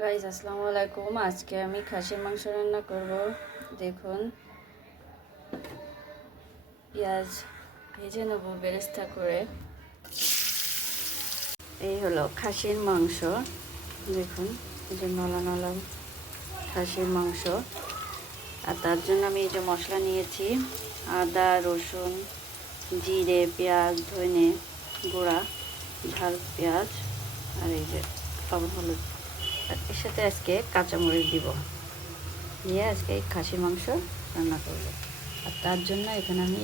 Guys আসসালামু আলাইকুম। আজকে আমি খাসির মাংস রান্না করব। দেখুন, পেঁয়াজ ভেজে নেব বেরেস্তা করে। এই হলো খাসির মাংস। দেখুন, এই যে নলা নলা খাসির মাংস। আর তার জন্য আমি এই যে মশলা নিয়েছি, আদা, রসুন, জিরে, পেঁয়াজ, ধনে গুঁড়া, ঝাল পেঁয়াজ, আর এই যে লবণ, হলুদ। আর এর সাথে আজকে কাঁচামরিচ দিব, দিয়ে আজকে এই খাসির মাংস রান্না করব। আর তার জন্য এখানে আমি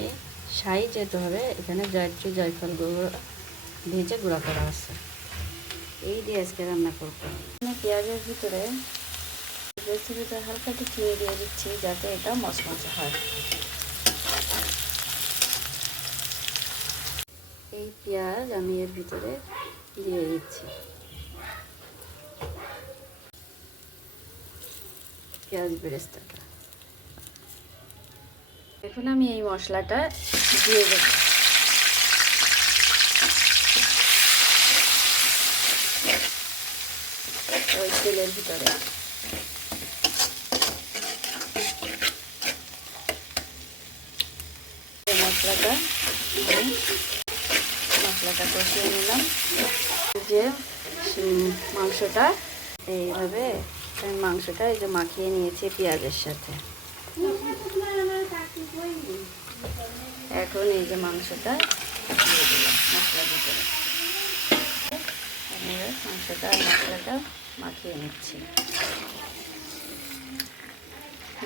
শাহি যেতে হবে, এখানে জয়ত্রী জয়ফল গুঁড়ো ভেজে গুঁড়া করা আছে, এই দিয়ে আজকে রান্না করব। পেঁয়াজের ভিতরে হালকা একটু চিনি দিয়ে দিচ্ছি যাতে এটা মচমচে হয়। এই পেঁয়াজ আমি এর ভিতরে দিয়ে দিচ্ছি, পেঁয়াজ বেরেস্তাটা। এখন আমি এই মশলাটা দিয়ে দেব। ওই তেলের ভিতরে মশলাটা কষিয়ে নিলাম। যে মাংসটা এইভাবে মাংসটা এই যে মাখিয়ে নিয়েছি পেঁয়াজের সাথে। এখন এই যে মাংসটা দিয়ে দিলাম মশলার ভিতরে। মাংসটা আর মশলাটা মাখিয়ে নিচ্ছি।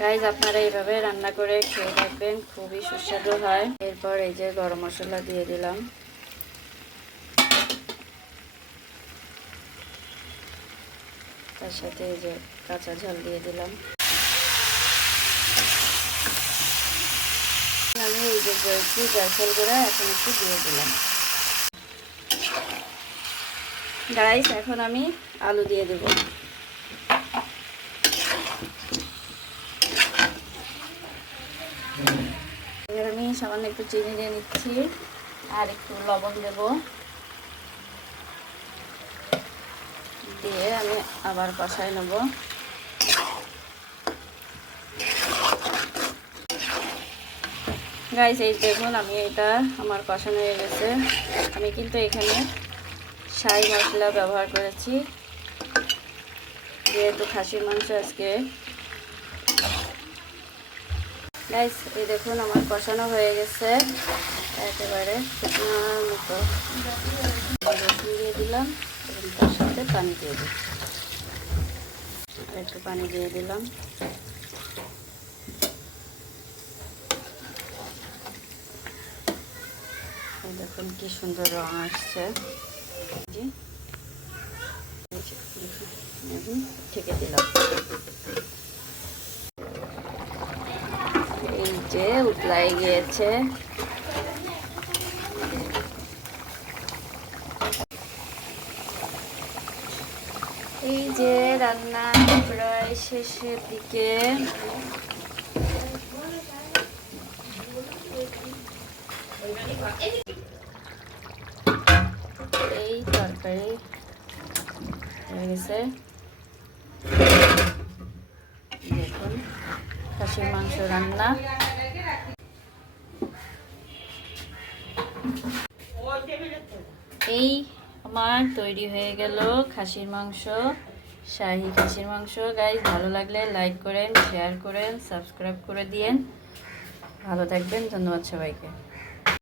গাইজ, আপনারা এইভাবে রান্না করে খেয়ে দেখবেন, খুবই সুস্বাদু হয়। এরপর এই যে গরম মশলা দিয়ে দিলাম, তার সাথে এই যে কাঁচা ঝাল দিয়ে দিলাম। আমি এই যে জয়ত্রী জয়ফল গুঁড়া এখন একটু দিয়ে দিলাম। গাইস, এখন আমি আলু দিয়ে দেব। এবার আমি সামান্য একটু চিনি দিয়ে নিচ্ছি আর একটু লবণ দেব, দিয়ে আমি আবার কষাই নেব। গাইস, এই দেখুন, আমি এটা আমার কষানো হয়ে গেছে। আমি কিন্তু এখানে শাহি মশলা ব্যবহার করেছি, যেহেতু খাসির মাংস আজকে। গাইস, এই দেখুন আমার কষানো হয়ে গেছে একেবারে শুকনোর মতো। রসুন দিয়ে দিলাম এবং তার সাথে পানি দিয়ে দিচ্ছি, আর একটু পানি দিয়ে দিলাম। দেখুন কি সুন্দর রং আসছে। ঢেকে দিলাম। এই যে উতলাই গিয়েছে। এই যে রান্না প্রায় শেষের দিকে। এই তরকারি হয়ে গেছে। দেখুন খাসির মাংস রান্না। এই আমার তৈরি হয়ে গেল খাসির মাংস, শাহি খাসির মাংস। গাইস, ভালো লাগলে লাইক করেন, শেয়ার করেন, সাবস্ক্রাইব করে দিয়েন। ভালো থাকবেন, ধন্যবাদ সবাইকে।